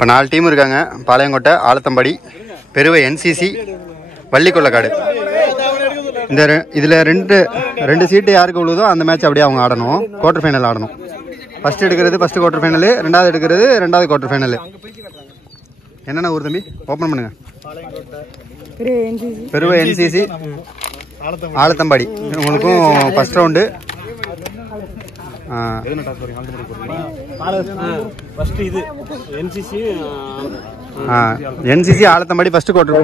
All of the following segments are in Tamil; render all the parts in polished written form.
இப்போ 4 டீம் இருக்காங்க. பாளையங்கோட்டை, ஆலத்தம்பாடி, பெருவை NCC, வள்ளிக்கொள்ளக்காடு. இந்த இதில் ரெண்டு சீட்டு யாருக்கு விழுதோ அந்த மேட்ச் அப்படியே அவங்க ஆடணும். குவார்டர் ஃபைனல் ஆடணும். ஃபஸ்ட்டு எடுக்கிறது ஃபஸ்ட்டு குவார்டர் ஃபைனலு, ரெண்டாவது எடுக்கிறது ரெண்டாவது குவார்டர் ஃபைனலு. என்னென்ன ஊர் தம்பி? ஓப்பன் பண்ணுங்க. பெருவை NCC, ஆலத்தம்பாடி. உங்களுக்கும் first round. NCC Alathambadi first quarter.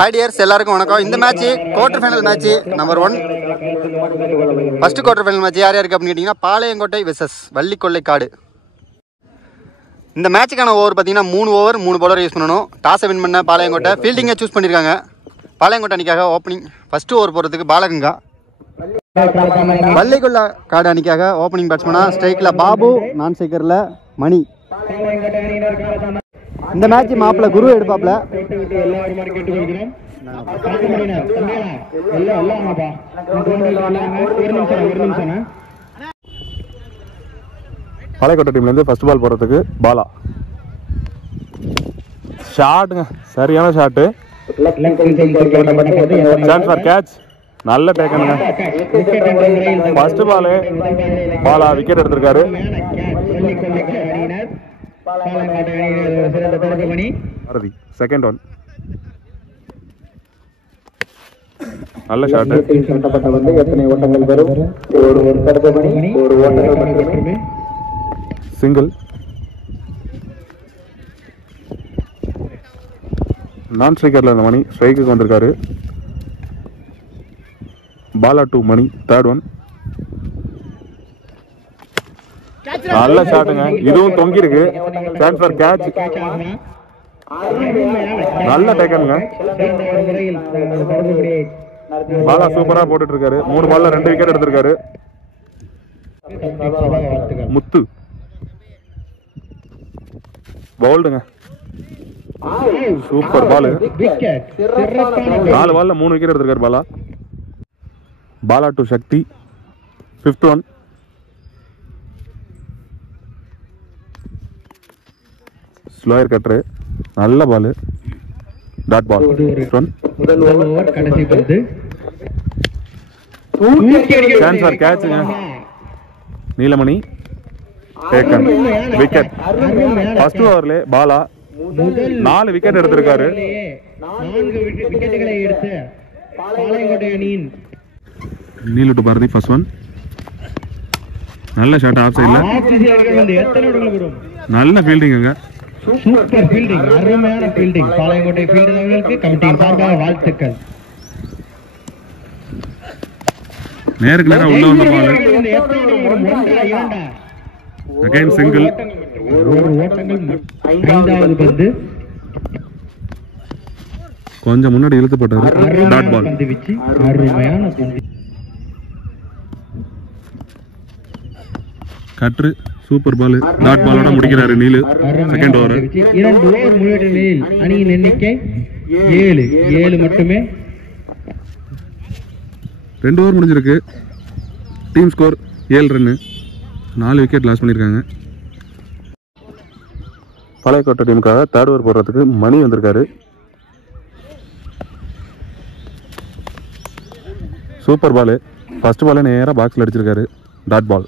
Hi tears, எல்லாருக்கும் வணக்கம். இந்த match quarter final match number 1. First quarter final match யார் யாருக்கு அப்படின்னு கேட்டிங்கன்னா பாளையங்கோட்டை வெர்சஸ் வள்ளிக்கொள்ளைக்காடு. இந்த மேட்சுக்கான ஓவர் பார்த்தீங்கன்னா 3 ஓவர் 3 பவுலர் யூஸ் பண்ணணும். டாஸை வின் பண்ண பாளையங்கோட்டை ஃபீல்டிங்கை சூஸ் பண்ணியிருக்காங்க. பாளையங்கோட்டை அணிக்காக ஓப்பனிங் ஃபர்ஸ்ட் ஓவர் போகிறதுக்கு பாலகங்கா. வள்ளிக்கொள்ளைக்காடு அணிக்காக ஓப்பனிங் பேட்ஸ்மேனாக ஸ்ட்ரைக்கில் பாபு, நான் ஸ்ட்ரைக்கரில் மணி. இந்த மேட்ச் மாப்பிள்ள குரு எடுப்பாப்ல. பாளையக்கோட்டை டீம்லேருந்து ஃபர்ஸ்ட் பால் போகிறதுக்கு பாலா. ஷாட்டுங்க, சரியான ஷாட்டு. Chance for catch. நல்ல டேக்கனுங்க. ஃபர்ஸ்ட் பாலு பாலா விக்கெட் எடுத்திருக்காரு. செகண்ட் ஒன் நல்ல ஷாட்டு. சிங்கிள். நான் ஸ்ட்ரைக்கர்ல இருந்த மணி ஸ்ட்ரைக்குக்கு வந்திருக்காரு. Bala to Mani, third one. நல்ல ஷாட்டுங்க, இதுவும் தொங்கி இருக்கு. Chance for catch. நல்ல டேக்கனுங்க. பாலா சூப்பரா போட்டுட்டு இருக்காரு. 3 பால்ல 2 விக்கெட் எடுத்திருக்காரு. முத்து பவுல்டுங்க. சூப்பர் பால். 4 பால்ல 3 விக்கெட் எடுத்திருக்காரு Bala. Bala to Sakthi, fifth one. Slower cutter, நல்ல ball, dot ball. Chance for கேட்சுங்க. Neelamani taken, wicket. ஃபர்ஸ்ட் ஓவர்ல பாலா 4 விக்கெட் எடுத்திருக்காரு. Neelu to Bharathi, first one. நல்ல ஷாட் ஆஃப் சைடுல. நல்ல ஃபீல்டிங்குங்க. சூப்பர் ஃபீல்டிங், அருமையான ஃபீல்டிங். பாளையங்கோட்டை ஃபீல்டர்களுக்கு கமிட்டியின் சார்பாக வாழ்த்துக்கள். நேருக்கு நேரா உள்ள வந்த பால். Again single. ஒரு ஓட்டங்கள். 5வது பந்து கொஞ்சம் முன்னாடி இழுத்து போட்டாரு. Dot ball. அருமையான பந்து. Cutter super ball. டாட் பாலோட முடிக்கிறாரு நீலு. Second over. 2 ஓவர் முடிவுற்ற நிலையில் அணியின் எண்ணிக்கை 7 மட்டுமே. 2 ஓவர் முடிஞ்சிருக்கு. Team score 7 run. 4 wicket loss பண்ணியிருக்காங்க. பாளையக்கோட்டை டீமுக்காக தேர்ட் ஓவர் போடுறதுக்கு மணி வந்திருக்காரு. சூப்பர் பால். ஃபர்ஸ்ட் பாலே நேராக பாக்ஸில் அடிச்சிருக்காரு. Dot ball.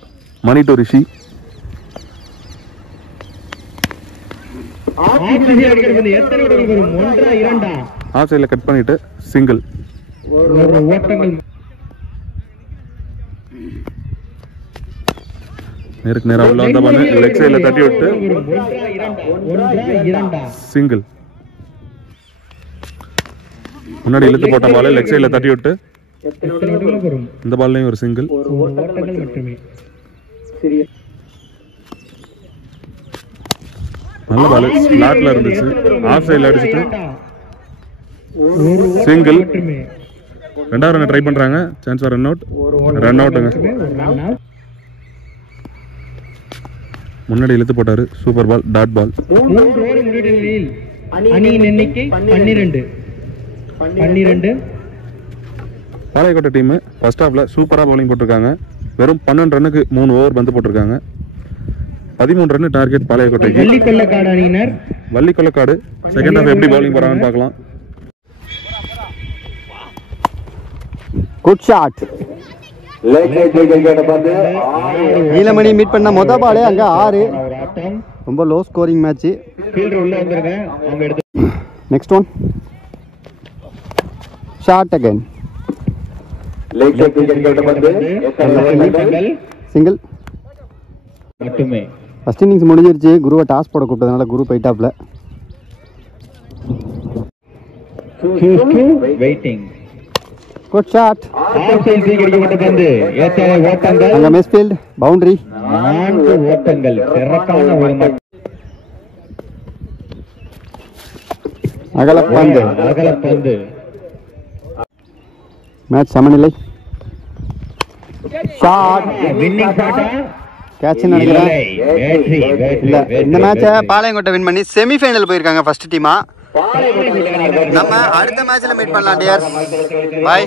Mani to Rishi. Off சைடில் கட் பண்ணிட்டு சிங்கிள். நேருக்கு நேராக உள்ள வந்த பால் லெக் சைடில் தட்டி விட்டு சிங்கிள். முன்னாடி இழுத்து போட்ட பால் லெக் சைடில் தட்டி விட்டு இந்த பால்லையும் ஒரு சிங்கிள். நல்ல பால், ஸ்லாட்ல இருந்துச்சு. ஆஃப் சைடில் அடிச்சுட்டு சிங்கிள். 2வது ரன் ட்ரை பண்றாங்க. Chance for run out. Run அவுட்டுங்க. முன்னாடி இழுத்து போட்டாரு. Super ball, dot ball. அணியின் எண்ணிக்கை 12. பாளையக்கோட்டை டீம் ஃபர்ஸ்ட் ஹாஃப்ல சூப்பரா பவுலிங் போட்டிருக்காங்க. வெறும் 12 ரன்னுக்கு 3 ஓவர் பந்து போட்டிருக்காங்க. 13 ரன் டார்கெட் பாளையங்கோட்டைக்கு. வள்ளிக்கொல்லைக்காடு அணியினர் வள்ளிக்கொல்லைக்காடு செகண்ட் ஹாஃப் எப்படி பவுலிங் போறாங்கன்னு பார்க்கலாம். Good shot. நீலமணி மீட் பண்ண மொத பாலே அங்க 6. ரொம்ப low scoring match. Next one shot again. Single மட்டுமே. ஃபர்ஸ்ட் இன்னிங்ஸ் முடிஞ்சிருச்சு. குருவை டாஸ் போட கூப்பிட்டதுனால குரு போயிட்டாப்ல. Good shot. அங்க மிஸ்ஃபீல்ட் பவுண்டரி. 4 ஓட்டங்கள். சிறப்பான ஒரு அகலப்பந்து. மேட்ச் சமநிலை. ஷாட். Winning shot. கேட்ச் நினைக்கிறேன். இல்ல, இந்த மேட்சை பாளையங்கோட்டை வின் பண்ணி செமிஃபைனல் போயிருக்காங்க ஃபர்ஸ்ட் டீமா. நம்ம அடுத்த மேட்ச்ல மீட் பண்ணலாம் டியர்ஸ். பை.